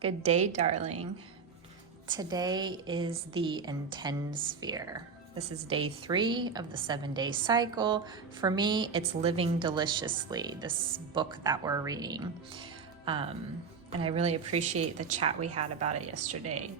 Good day, darling. Today is the intend sphere. This is day 3 of the 7-day cycle. For me, it's Living Deliciously, this book that we're reading. And I really appreciate the chat we had about it yesterday.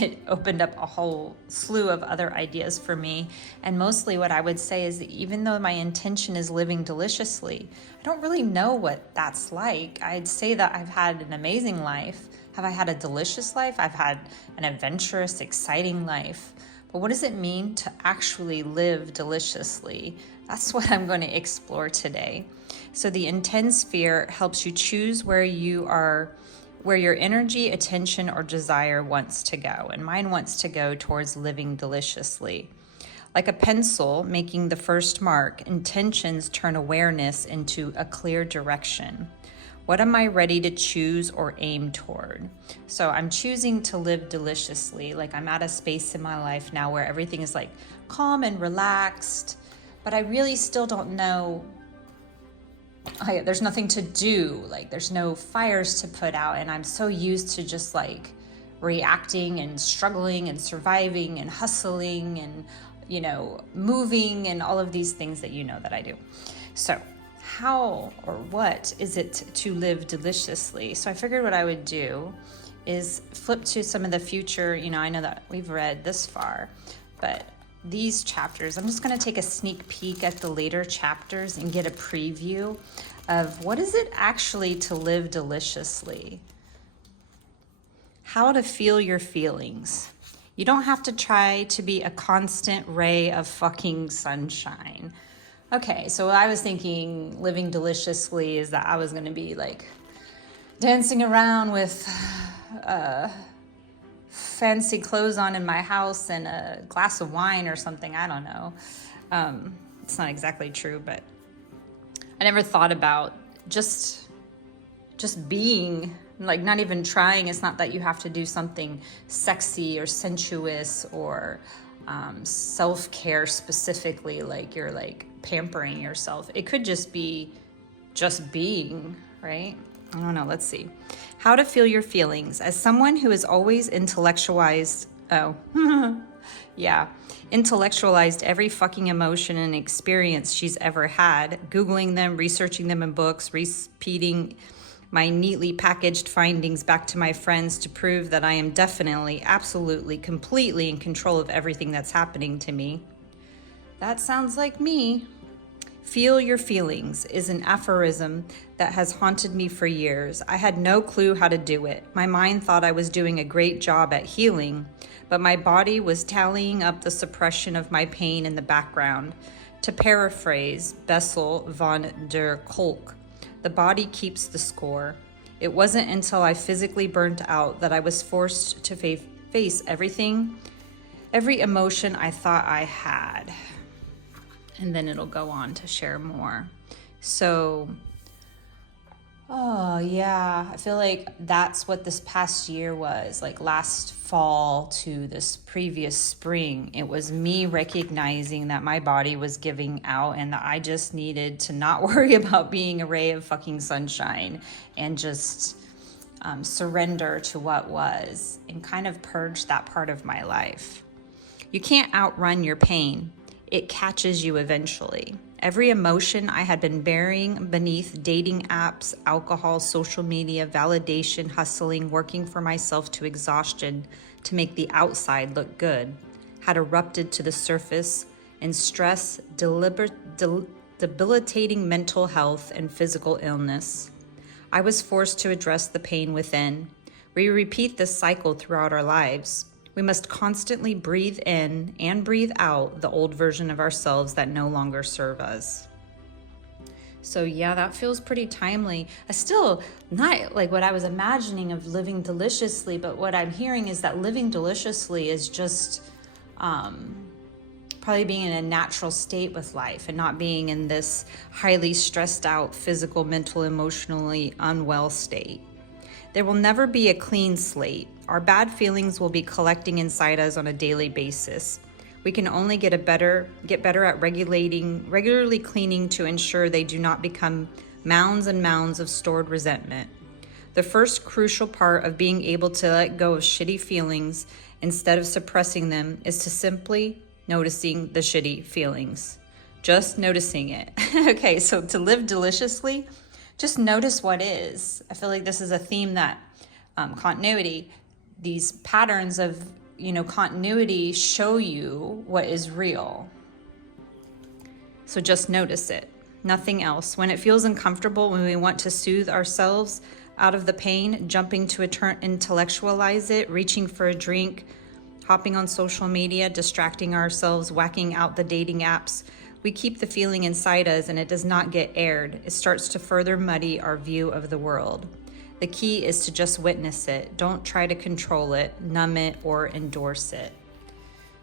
It opened up a whole slew of other ideas for me. And mostly what I would say is that even though my intention is living deliciously, I don't really know what that's like. I'd say that I've had an amazing life. Have I had a delicious life? I've had an adventurous, exciting life. But what does it mean to actually live deliciously? That's what I'm going to explore today. So the intend sphere helps you choose where your energy, attention, or desire wants to go. And mine wants to go towards living deliciously. Like a pencil making the first mark, intentions turn awareness into a clear direction. What am I ready to choose or aim toward? So I'm choosing to live deliciously. Like I'm at a space in my life now where everything is like calm and relaxed, but I really still don't know. There's nothing to do, like there's no fires to put out, and I'm so used to just like reacting and struggling and surviving and hustling and moving and all of these things that that I do. So how or what is it to live deliciously? So I figured what I would do is flip to some of the future. I know that we've read this far, but these chapters, I'm just going to take a sneak peek at the later chapters and get a preview of what is it actually to live deliciously. How to feel your feelings. You don't have to try to be a constant ray of fucking sunshine. Okay, so I was thinking living deliciously is that I was going to be like dancing around with fancy clothes on in my house and a glass of wine or something. I don't know. It's not exactly true, but I never thought about just being, like not even trying. It's not that you have to do something sexy or sensuous or self-care specifically, like you're like pampering yourself. It could just be just being, right? I don't know. Let's see. How to feel your feelings. As someone who is always intellectualized every fucking emotion and experience she's ever had, Googling them, researching them in books, repeating my neatly packaged findings back to my friends to prove that I am definitely, absolutely, completely in control of everything that's happening to me. That sounds like me. Feel your feelings is an aphorism that has haunted me for years. I had no clue how to do it. My mind thought I was doing a great job at healing, but my body was tallying up the suppression of my pain in the background. To paraphrase Bessel van der Kolk, the body keeps the score. It wasn't until I physically burnt out that I was forced to face every emotion I thought I had. And then it'll go on to share more. So, I feel like that's what this past year was, like last fall to this previous spring. It was me recognizing that my body was giving out and that I just needed to not worry about being a ray of fucking sunshine and just surrender to what was and kind of purge that part of my life. You can't outrun your pain. It catches you eventually. Every emotion I had been burying beneath dating apps, alcohol, social media, validation, hustling, working for myself to exhaustion to make the outside look good, had erupted to the surface in stress, debilitating mental health, and physical illness. I was forced to address the pain within. We repeat this cycle throughout our lives. We must constantly breathe in and breathe out the old version of ourselves that no longer serve us. So yeah, that feels pretty timely. I still not like what I was imagining of living deliciously, but what I'm hearing is that living deliciously is just probably being in a natural state with life and not being in this highly stressed out, physical, mental, emotionally unwell state. There will never be a clean slate. Our bad feelings will be collecting inside us on a daily basis. We can only get better at regularly cleaning to ensure they do not become mounds and mounds of stored resentment. The first crucial part of being able to let go of shitty feelings instead of suppressing them is to simply noticing the shitty feelings. Just noticing it. Okay, so to live deliciously, just notice what is. I feel like this is a theme that continuity, these patterns of, continuity show you what is real. So just notice it, nothing else. When it feels uncomfortable, when we want to soothe ourselves out of the pain, jumping to intellectualize it, reaching for a drink, hopping on social media, distracting ourselves, whacking out the dating apps, we keep the feeling inside us and it does not get aired. It starts to further muddy our view of the world. The key is to just witness it. Don't try to control it, numb it, or endorse it.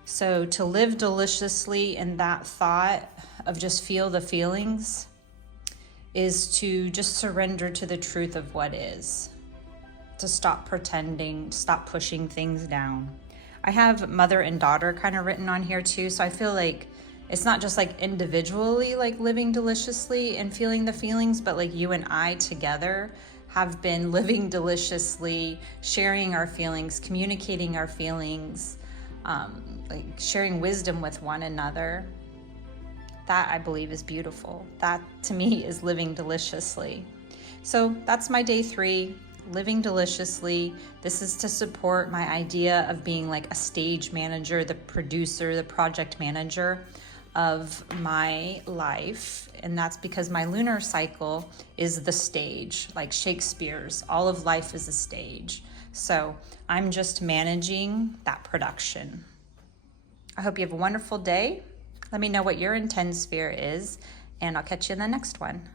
So to live deliciously in that thought of just feel the feelings is to just surrender to the truth of what is. To stop pretending, stop pushing things down. I have mother and daughter kind of written on here too, so I feel like it's not just like individually like living deliciously and feeling the feelings, but like you and I together have been living deliciously, sharing our feelings, communicating our feelings, like sharing wisdom with one another. That I believe is beautiful. That to me is living deliciously. So that's my day 3, living deliciously. This is to support my idea of being like a stage manager, the producer, the project manager of my life. And that's because my lunar cycle is the stage, like Shakespeare's. All of life is a stage. So I'm just managing that production. I hope you have a wonderful day. Let me know what your intend sphere is, and I'll catch you in the next one.